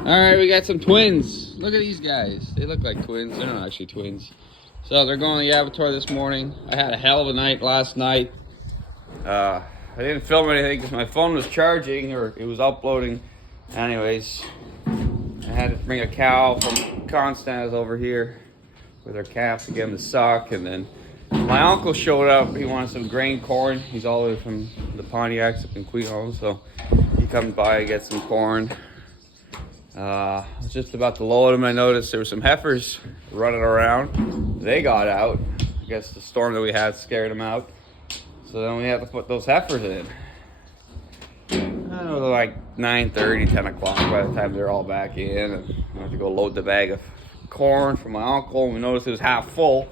Alright, we got some twins. Look at these guys. They look like twins. They're not actually twins. So they're going to the Avatar this morning. I had a hell of a night last night. I didn't film anything because my phone was charging or it was uploading. Anyways, I had to bring a cow from Constance over here with her calves to get them to suck. And then my uncle showed up. He wanted some grain corn. He's all the way from the Pontiacs up in Queen, so he comes by and gets some corn. I was just about to load them. I noticed there were some heifers running around. They got out. I guess the storm that we had scared them out. So then we had to put those heifers in. I don't know, like 9:30, 10 o'clock by the time they're all back in. And I had to go load the bag of corn for my uncle. We noticed it was half full.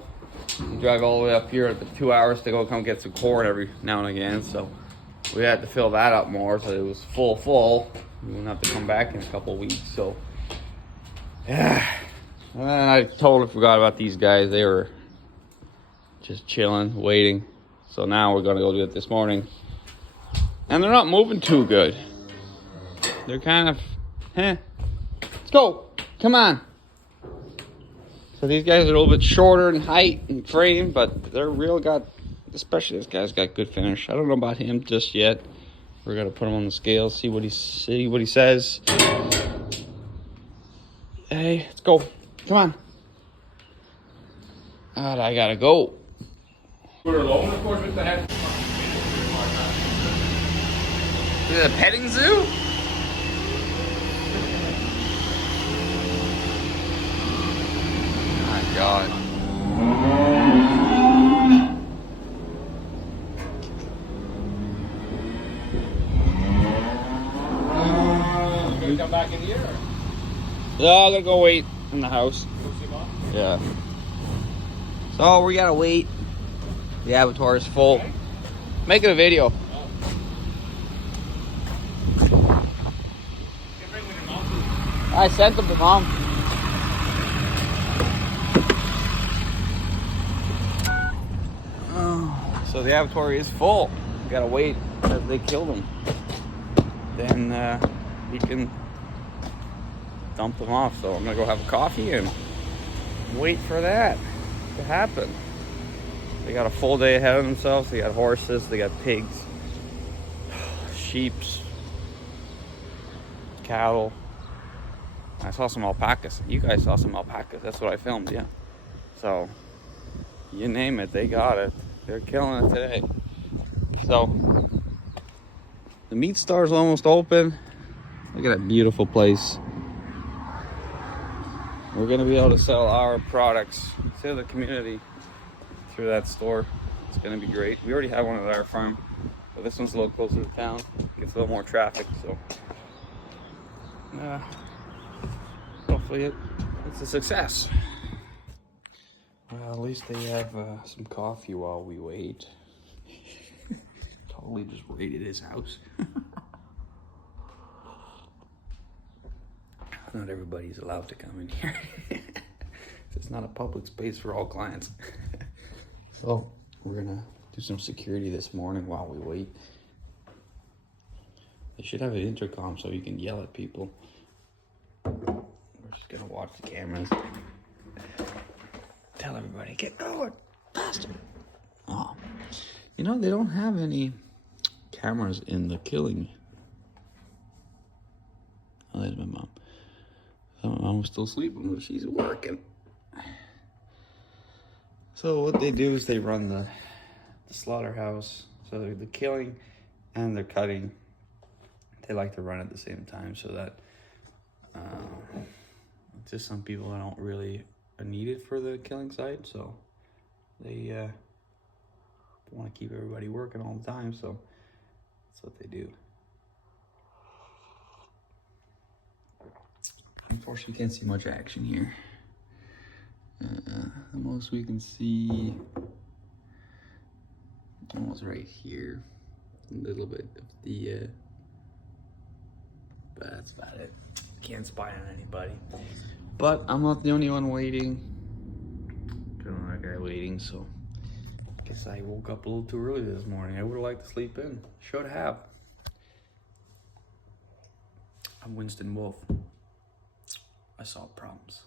We drive all the way up here at 2 hours to go come get some corn every now and again. So we had to fill that up more so it was full. We won't have to come back in a couple of weeks. So yeah. And then I totally forgot about these guys. They were just chilling, waiting. So now we're gonna go do it this morning. And they're not moving too good. They're kind of, let's go, come on. So these guys are a little bit shorter in height and frame, but they're real especially this guy's got good finish. I don't know about him just yet. We're gonna put him on the scale, see what he says. Hey, let's go, come on. God, I gotta go. Put her alone, of course, with the head. Is it a petting zoo? My God. You gonna come back in here? No, I'm gonna go wait in the house. Yeah. So we gotta wait. The Avatar is full. Okay. Making a video. I sent them to Mom. Oh, so the Avatar is full. We gotta wait as they kill them. Then we can dump them off. So I'm gonna go have a coffee and wait for that to happen. They got a full day ahead of themselves. They got horses, they got pigs, sheeps, cattle. I saw some alpacas. You guys saw some alpacas. That's what I filmed, yeah. So, you name it, they got it. They're killing it today. So, the meat store's almost open. Look at that beautiful place. We're gonna be able to sell our products to the community through that store. It's gonna be great. We already have one at our farm, but this one's a little closer to town. Gets a little more traffic, so hopefully it's a success. Well, at least they have some coffee while we wait. Totally just raided his house. Not everybody's allowed to come in here. It's not a public space for all clients. So we're gonna do some security this morning while we wait. They should have an intercom so you can yell at people. We're just gonna watch the cameras. Tell everybody, get going, faster. Oh, you know, they don't have any cameras in the killing. Oh, there's my mom. My mom was still sleeping, but she's working. So what they do is they run the slaughterhouse. So the killing and the cutting, they like to run at the same time so that just some people don't really need it for the killing site. So they want to keep everybody working all the time. So that's what they do. Unfortunately, can't see much action here. The most we can see, almost right here, a little bit of the, but that's about it. Can't spy on anybody. But I'm not the only one waiting. Got another guy waiting, so I guess I woke up a little too early this morning. I would have liked to sleep in. Should have. I'm Winston Wolf. I saw problems.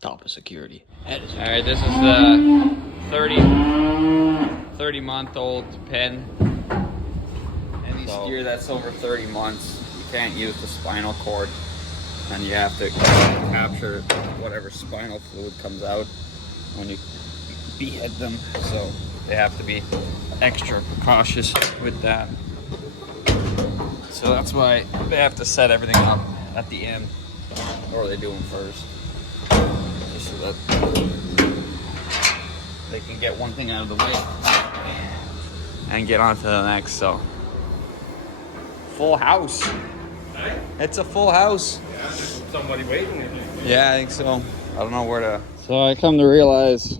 Top of security. All right, this is the 30-month-old pen. Any steer that's over 30 months, you can't use the spinal cord, and you have to capture whatever spinal fluid comes out when you behead them. So they have to be extra cautious with that. So that's why they have to set everything up at the end, or they do them first, just so that they can get one thing out of the way and get on to the next. So full house. It's a full house. Yeah, there's somebody waiting. Yeah, I think so. I don't know where to. So I come to realize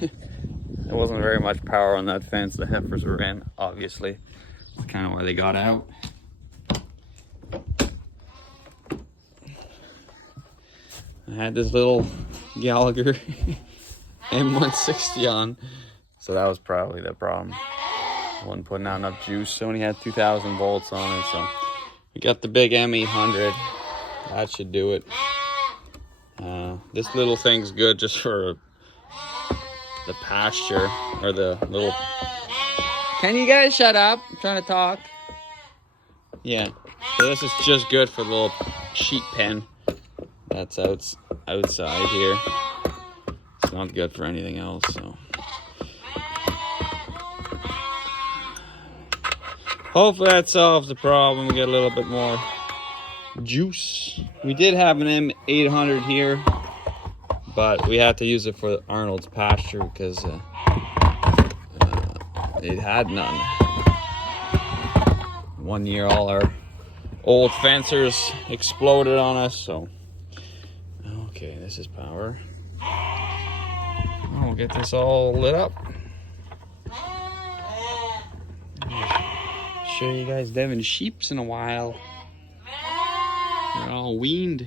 there wasn't very much power on that fence. The heifers were in, obviously. That's kind of why they got out. I had this little Gallagher M160 on, so that was probably the problem. Wasn't putting out enough juice. Only had 2,000 volts on it, so we got the big M800. That should do it. This little thing's good just for the pasture, or the little... Can you guys shut up? I'm trying to talk. Yeah, so this is just good for the little sheep pen that's outside here. It's not good for anything else, so. Hopefully that solves the problem. We get a little bit more juice. We did have an M800 here, but we had to use it for Arnold's pasture because it had none. One year all our old fencers exploded on us, so. Okay, this is power. We'll get this all lit up. Show you guys them sheeps in a while. They're all weaned.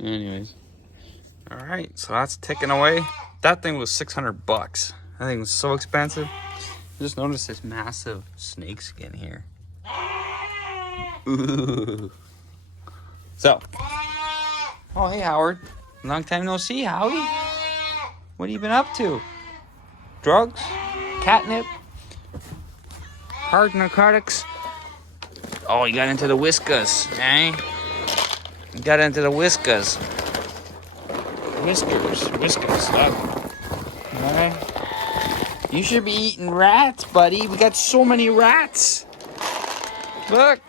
Anyways. Alright, so that's ticking away. That thing was $600. That thing was so expensive. I just noticed this massive snake skin here. Ooh. So. Oh, hey, Howard. Long time no see, Howie. What have you been up to? Drugs? Catnip? Hard narcotics? Oh, you got into the whiskas, eh? You got into the whiskas. Whiskers. Alright. You should be eating rats, buddy. We got so many rats. Look.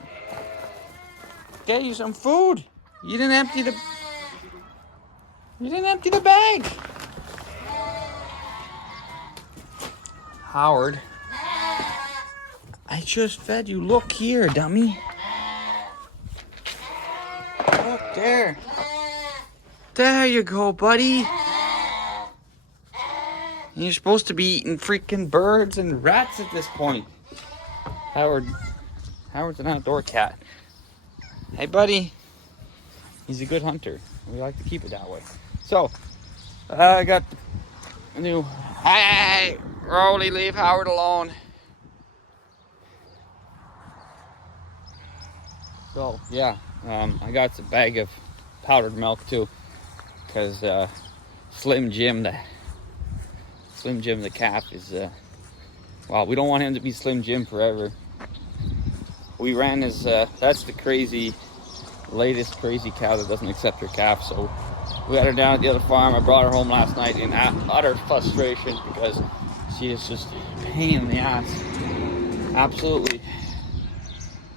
Get you some food. You didn't empty the bag. Howard. I just fed you. Look here, dummy. Look there. There you go, buddy. You're supposed to be eating freaking birds and rats at this point. Howard's an outdoor cat. Hey, buddy. He's a good hunter. We like to keep it that way. So, I got a new... Hey, Rolly, leave Howard alone. So, yeah, I got a bag of powdered milk, too. Because Slim Jim, the calf, is... well, we don't want him to be Slim Jim forever. We ran his... that's the latest crazy cow that doesn't accept her calf, so we got her down at the other farm. I brought her home last night in utter frustration because she is just a pain in the ass. Absolutely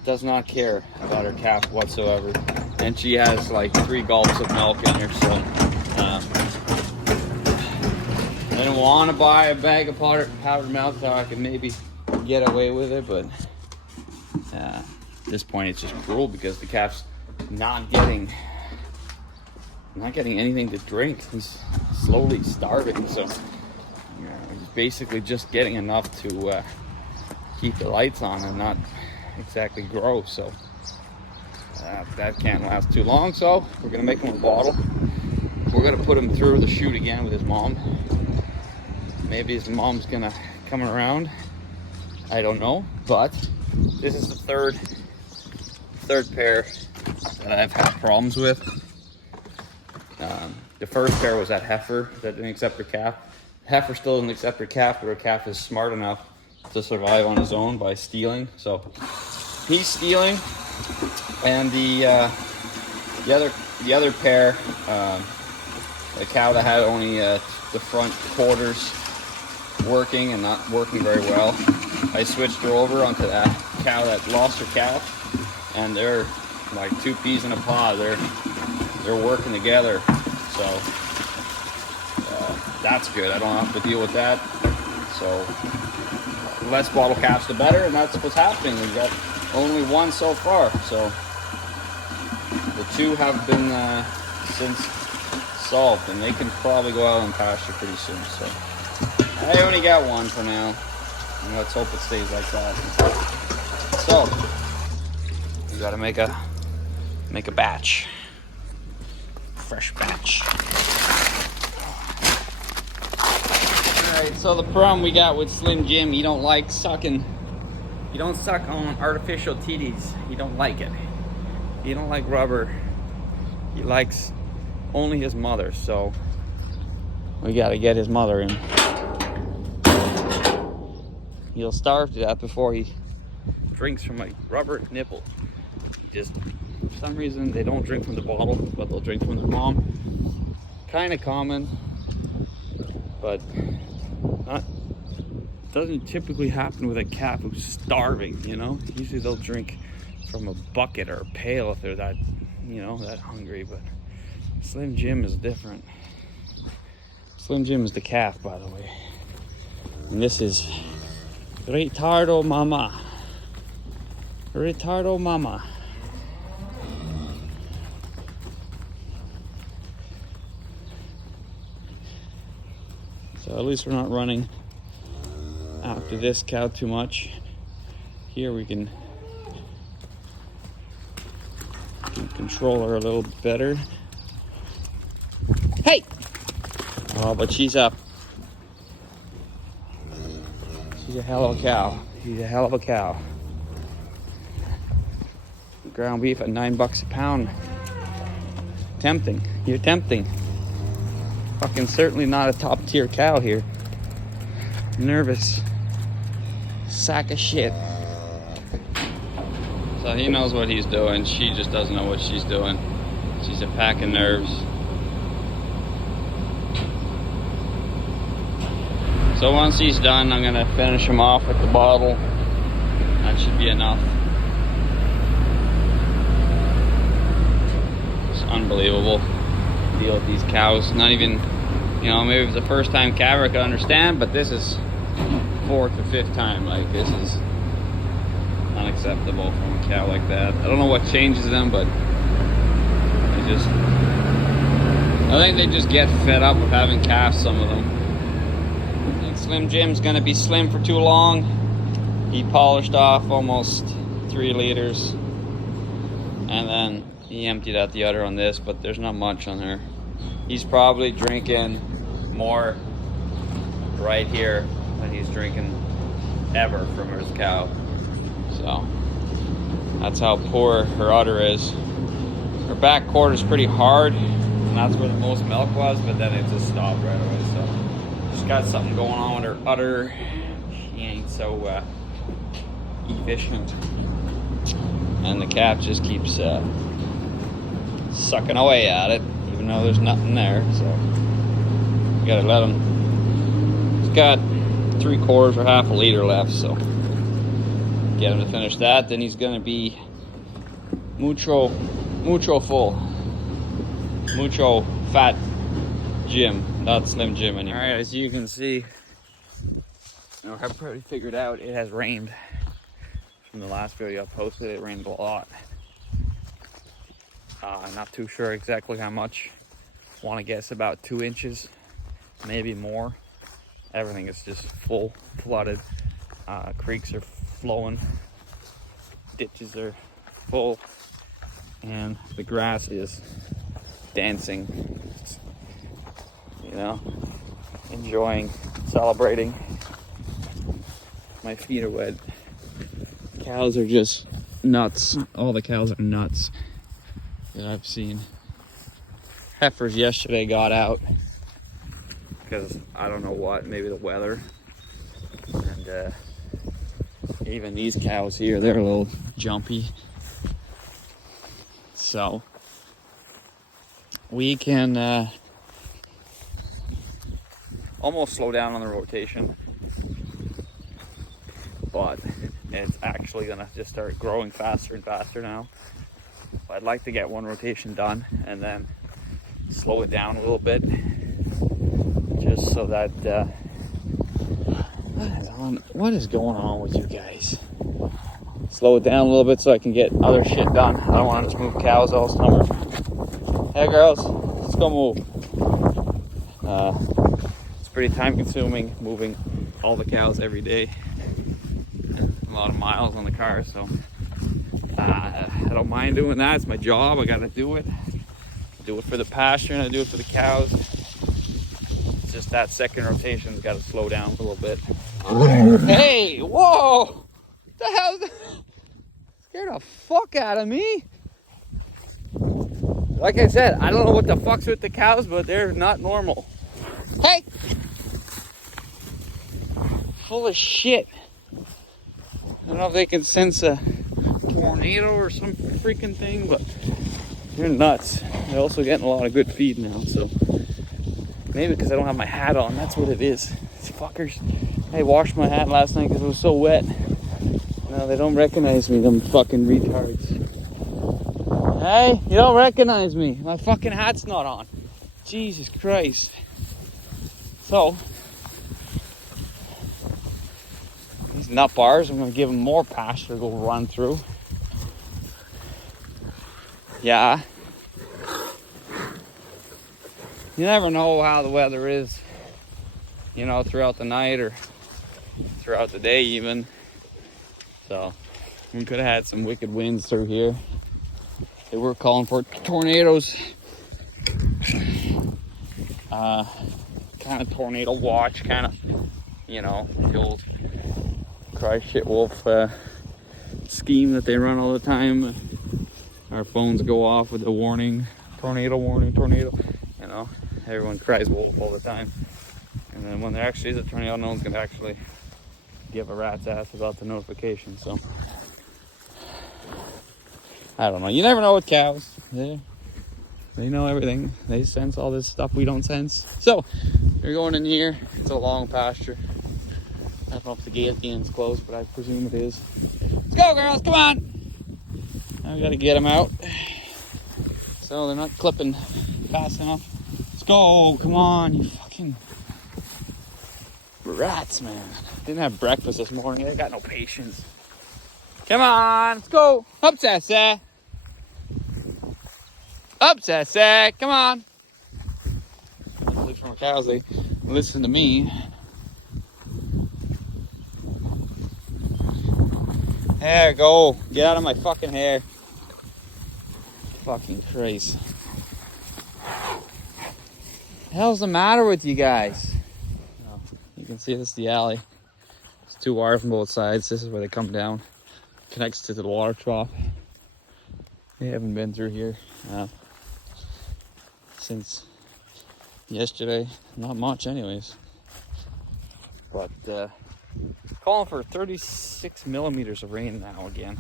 does not care about her calf whatsoever, and she has like 3 gulps of milk in her, so I didn't want to buy a bag of powdered milk so I could maybe get away with it, but at this point it's just cruel because the calf's not getting anything to drink. He's slowly starving, so he's basically just getting enough to keep the lights on and not exactly grow. So that can't last too long, so we're gonna make him a bottle. We're gonna put him through the chute again with his mom. Maybe his mom's gonna come around, I don't know, but this is the third pair that I've had problems with. The first pair was that heifer that didn't accept her calf. Heifer still doesn't accept her calf, but her calf is smart enough to survive on his own by stealing. So he's stealing, and the other pair, the cow that had only the front quarters working and not working very well, I switched her over onto that cow that lost her calf, and they're like two peas in a pod. They're working together, so that's good. I don't have to deal with that. So less bottle calves the better, and that's what's happening. We've got only one so far, so the two have been since solved, and they can probably go out on pasture pretty soon. So I only got one for now, and let's hope it stays like that. So we gotta make a batch, fresh batch. All right, so the problem we got with Slim Jim, he don't like sucking. He don't suck on artificial titties. He don't like it. He don't like rubber. He likes only his mother, so we gotta get his mother in. He'll starve to death before he drinks from a rubber nipple. Just, for some reason, they don't drink from the bottle, but they'll drink from the mom. Kind of common, but doesn't typically happen with a calf who's starving, you know? Usually they'll drink from a bucket or a pail if they're that, you know, that hungry, but Slim Jim is different. Slim Jim is the calf, by the way. And this is Retardo Mama. Retardo Mama. So at least we're not running after this cow too much. Here we can control her a little better. Hey! Oh, but she's up. She's a hell of a cow. She's a hell of a cow. Ground beef at $9 a pound. Tempting. You're tempting. Fucking certainly not a top tier cow here. Nervous sack of shit. So he knows what he's doing. She just doesn't know what she's doing. She's a pack of nerves. So once he's done, I'm gonna finish him off with the bottle. That should be enough. It's unbelievable to deal with these cows. Not even, you know, maybe if it's the first time cow I could understand, but this is fourth or fifth time. Like, this is unacceptable from a cow like that. I don't know what changes them, but I think they just get fed up with having calves, some of them. I think Slim Jim's gonna be slim for too long. He polished off almost 3 liters, and then he emptied out the udder on this, but there's not much on her. He's probably drinking more right here than he's drinking ever from his cow. So that's how poor her udder is. Her back quarter is pretty hard, and that's where the most milk was, but then it just stopped right away. So she's got something going on with her udder. She ain't so efficient, and the calf just keeps sucking away at it, even though there's nothing there. So you gotta let him. He's got 3/4 or half a liter left, so get him to finish that. Then he's gonna be mucho full, mucho fat Jim, not Slim Jim anymore. All right, as you can see, I've probably figured out it has rained. From the last video I posted, it rained a lot. I'm not too sure exactly how much. Want to guess about 2 inches, maybe more. Everything is just full, flooded. Creeks are flowing, ditches are full, and the grass is dancing. You know, enjoying, celebrating. My feet are wet. Cows are just nuts. All the cows are nuts. that I've seen. Heifers yesterday got out because I don't know what, maybe the weather. And even these cows here, they're a little jumpy. So we can almost slow down on the rotation, but it's actually gonna just start growing faster and faster now. I'd like to get one rotation done and then slow it down a little bit, just so that what is going on with you guys? Slow it down a little bit so I can get other shit done. I don't want to just move cows all summer. Hey girls, let's go move. It's pretty time consuming moving all the cows every day. A lot of miles on the car, so I don't mind doing that. It's my job. I gotta do it. I do it for the pasture and I do it for the cows. It's just that second rotation's got to slow down a little bit. Hey, whoa! What the hell? Scared the fuck out of me. Like I said, I don't know what the fuck's with the cows, but they're not normal. Hey! Full of shit. I don't know if they can sense a tornado or some freaking thing, but they're nuts. They're also getting a lot of good feed now, so maybe because I don't have my hat on, that's what it is. These fuckers. I washed my hat last night because it was so wet. No, they don't recognize me, them fucking retards. Hey, you don't recognize me. My fucking hat's not on. Jesus Christ. So, these nut bars, I'm going to give them more pasture to go run through. Yeah. You never know how the weather is, you know, throughout the night or throughout the day even. So, we could have had some wicked winds through here. They were calling for tornadoes. Kind of tornado watch, kind of, you know, the old cry shit wolf scheme that they run all the time. Our phones go off with the warning, tornado, you know, everyone cries wolf all the time. And then when there actually is a tornado, no one's gonna actually give a rat's ass about the notification. So I don't know, you never know with cows. They know everything. They sense all this stuff we don't sense. So we're going in here. It's a long pasture. I don't know if the gate at the end's closed, but I presume it is. Let's go, girls, come on. Now we gotta get them out. So they're not clipping fast enough. Let's go, come on, you fucking rats, man. Didn't have breakfast this morning. I got no patience. Come on, let's go. Up, Sassy. Up, Sassy. Come on. Hopefully from the cows, they listen to me. There, go. Get out of my fucking hair. Fucking Christ. The hell's the matter with you guys? Oh, you can see this is the alley. There's 2 wires from both sides. This is where they come down. Connects to the water trough. They haven't been through here since yesterday. Not much anyways. But calling for 36 millimeters of rain now again,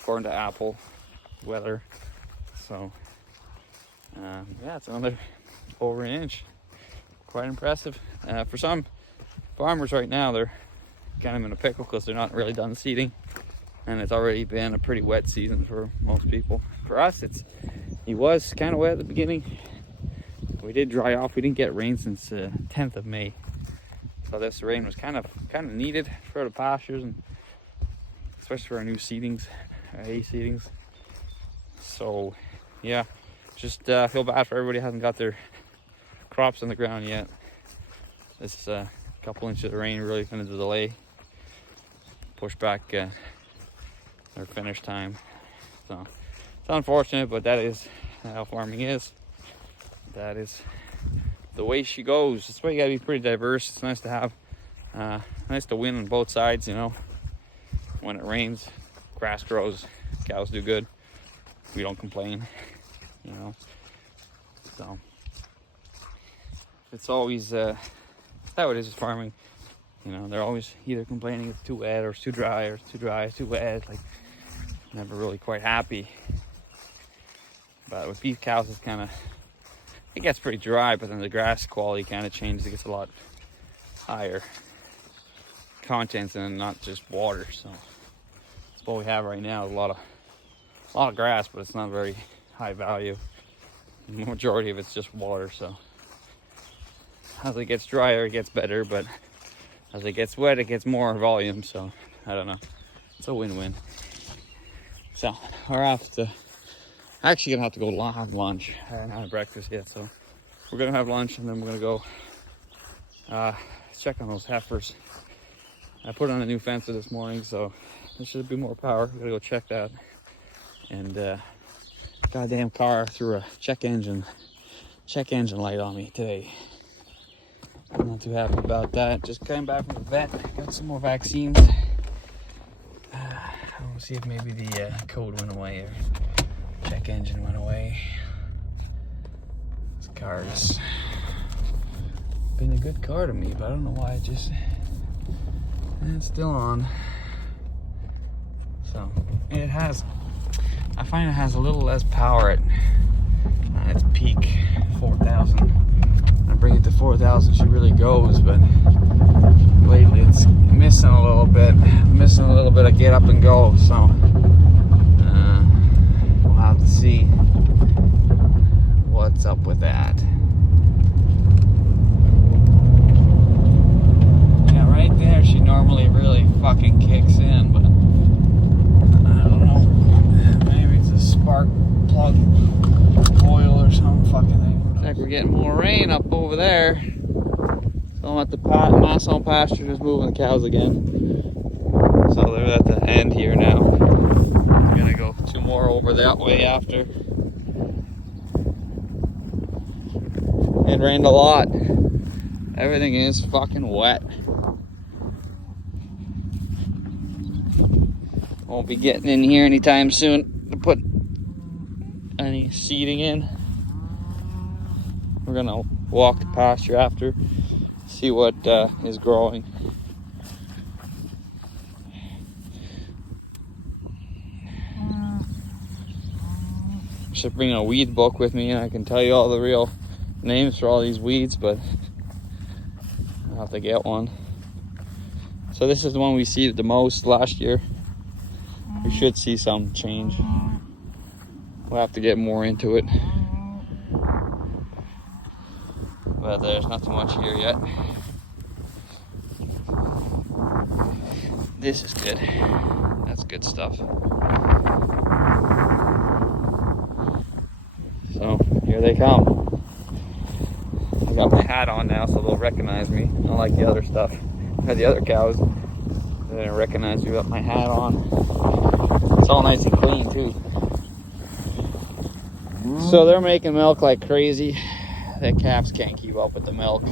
according to Apple weather. So yeah, it's another over an inch. Quite impressive. For some farmers right now, they're kind of in a pickle because they're not really done seeding, and it's already been a pretty wet season for most people. For us, it was kind of wet at the beginning. We did dry off. We didn't get rain since 10th of May. So this rain was kind of needed for the pastures, and especially for our new seedings, our hay seedings. So yeah, just feel bad for everybody who hasn't got their crops on the ground yet. This couple inches of rain really going to delay, push back their finish time. So it's unfortunate, but that is how farming is. That is the way she goes. That's why you gotta be pretty diverse. It's nice to have nice to win on both sides, you know. When it rains, grass grows, cows do good. We don't complain. you know. So it's always that's how it is with farming. You know, they're always either complaining it's too wet or it's too dry or it's too dry, it's too wet. Like, never really quite happy. But with beef cows, it's kind of, it gets pretty dry, but then the grass quality kind of changes. It gets a lot higher contents and not just water. So that's what we have right now. A lot of grass, but it's not very high value. The majority of it's just water. So as it gets drier, it gets better, but as it gets wet, it gets more volume. So I don't know. It's a win-win. So we're off to, actually gonna have to go have lunch. I haven't had breakfast yet, so we're gonna have lunch and then we're gonna go check on those heifers. I put on a new fencer this morning, so there should be more power. Gotta go check that. And goddamn car threw a check engine light on me today. I'm not too happy about that. Just came back from the vet, got some more vaccines. We'll see if maybe the code went away or check engine went away. This car has been a good car to me, but I don't know why it's still on. So it has, I find it has a little less power at its peak, 4,000. I bring it to 4,000, she really goes, but lately it's missing a little bit of get up and go. So we'll have to see what's up with that. Yeah, right there she normally really fucking kicks in, but I don't know. Maybe it's a spark plug oil or some fucking thing. Looks like we're getting more rain up over there. So I'm at the Moss on pasture, just moving the cows again. So they're at the end here now. I'm gonna go 2 more over that way after. It rained a lot. Everything is fucking wet. Won't be getting in here anytime soon to put any seeding in. We're gonna walk the pasture after, see what is growing. Should bring a weed book with me and I can tell you all the real names for all these weeds, but I'll have to get one. So this is the one we seeded the most last year. We should see some change. We'll have to get more into it. But there's not too much here yet. This is good. That's good stuff. So here they come. I got my hat on now, so they'll recognize me. Unlike the other stuff. The other cows, they didn't recognize me without my hat on. It's all nice and clean too. So they're making milk like crazy. The calves can't keep up with the milk.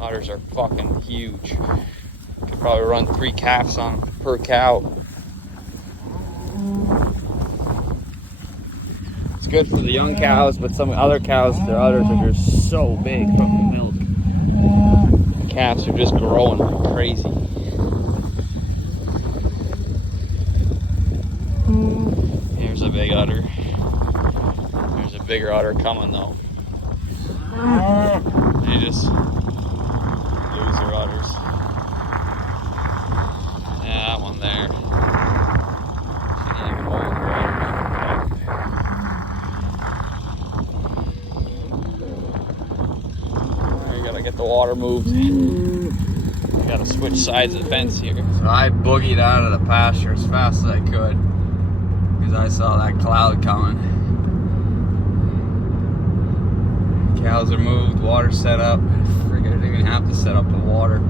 Udders are fucking huge. Could probably run 3 calves on per cow. It's good for the young cows, but some other cows, their udders are just so big from the milk. The calves are just growing like crazy. Here's a big udder. There's a bigger udder coming though. They just lose their udders. Yeah, that one there. She didn't even hold the water. Now you gotta get the water moved. I gotta switch sides of the fence here. So I boogied out of the pasture as fast as I could because I saw that cloud coming. Cows are moved, water set up. I figured I didn't even have to set up the water.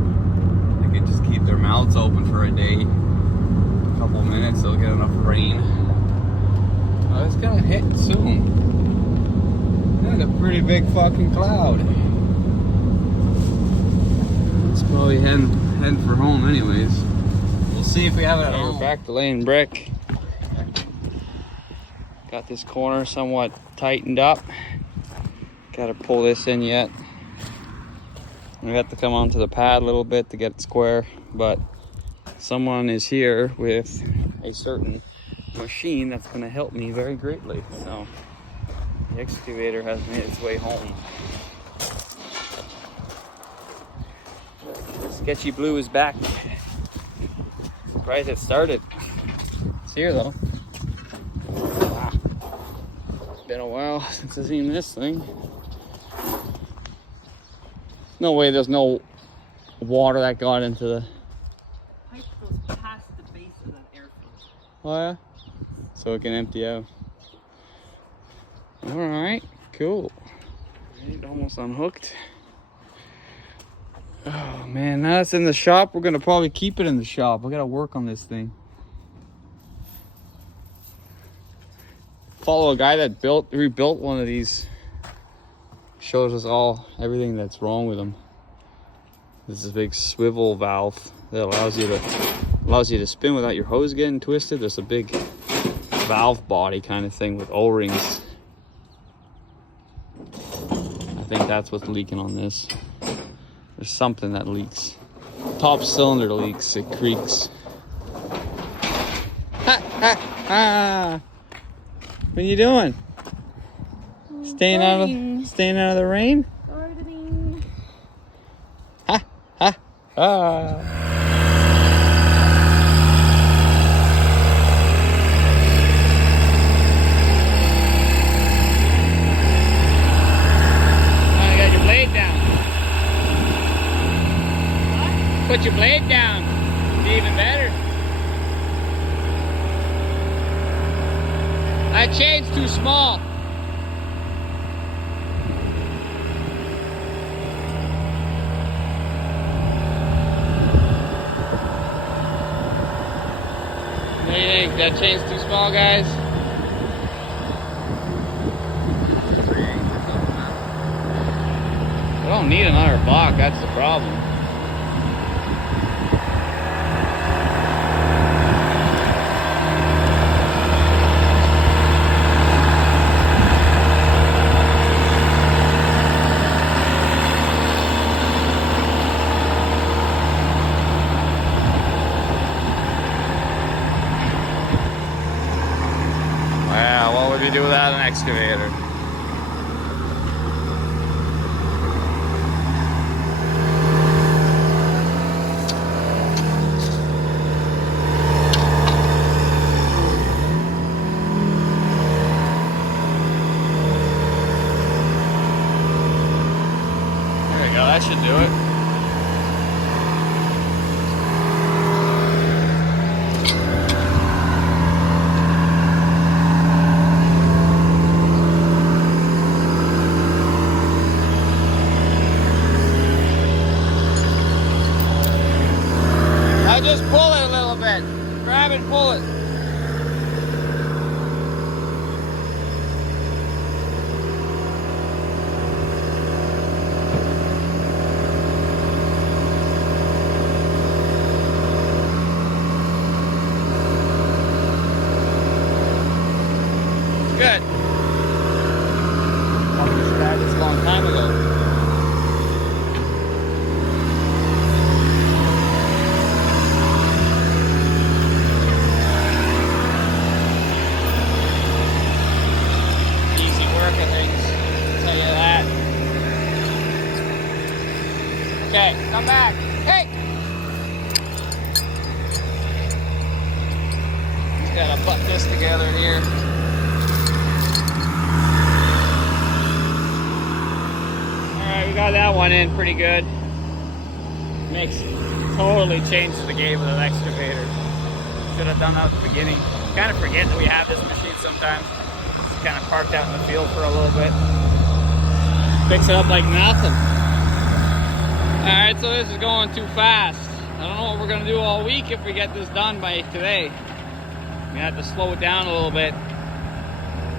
They could just keep their mouths open for a day. A couple minutes, they'll get enough rain. Oh, it's gonna hit soon. That's a pretty big fucking cloud. It's probably heading for home anyways. We'll see if we have it at home. We're back to laying brick. Got this corner somewhat tightened up. Got to pull this in yet. We have to come onto the pad a little bit to get it square, but someone is here with a certain machine that's going to help me very greatly. So the excavator has made its way home. Sketchy Blue is back. Surprised it started. It's here though. Wow. It's been a while since I've seen this thing. No way there's no water that got into the Pipe goes past the base of that airfield. Oh yeah? So it can empty out. Alright, cool. It almost unhooked. Oh man, now it's in the shop. We're gonna probably keep it in the shop. We gotta work on this thing. Follow a guy that rebuilt one of these. Shows us everything that's wrong with them. This is a big swivel valve that allows you to spin without your hose getting twisted. There's a big valve body kind of thing with O-rings. I think that's what's leaking on this. There's something that leaks. Top cylinder leaks. It creaks. Ha ha ha! What are you doing? Staying out of the rain? Gardening. Ha ha ha! I got your blade down. What? Put your blade down. It'd be even better. That chain's too small. What do you think? That chain's too small, guys? We don't need another block, that's the problem. Wow, what would we do without an excavator? There we go, that should do it. Just pull it a little bit. Grab it, pull it. Good. Probably should have this a long time ago. Okay, come back. Hey! Just gotta butt this together here. Alright, we got that one in pretty good. Totally changes the game of the excavator. Should have done that at the beginning. Kind of forget that we have this machine sometimes. Just kind of parked out in the field for a little bit. Fix it up like nothing. Alright, so this is going too fast. I don't know what we're going to do all week if we get this done by today. We have to slow it down a little bit.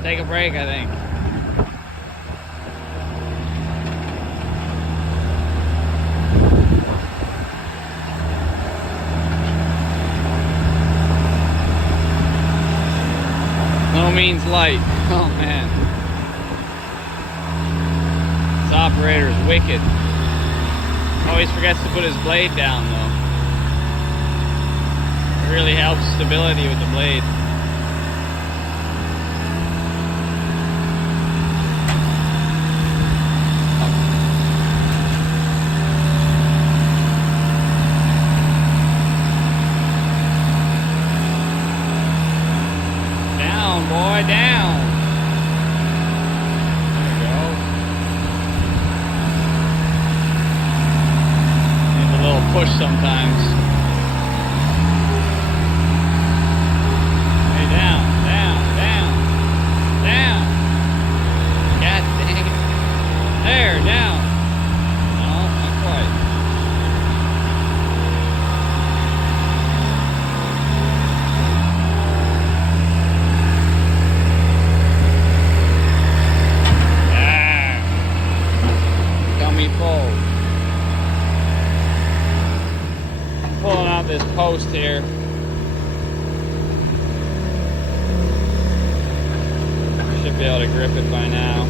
Take a break, I think. No means light. Oh man. This operator is wicked. Always forgets to put his blade down though. It really helps stability with the blade. Down, boy, down. There we go. Need a little push sometimes. Hey, down, down, down, down. God dang it. There, down. No, not quite. Dummy full. Pulling out this post here. Should be able to grip it by now.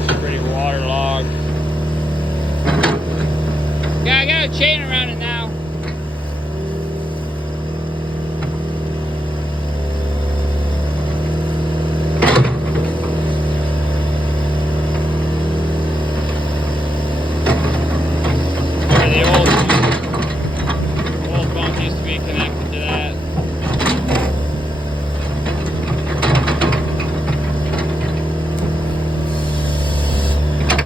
It's pretty waterlogged. Yeah, I got a chain around it now.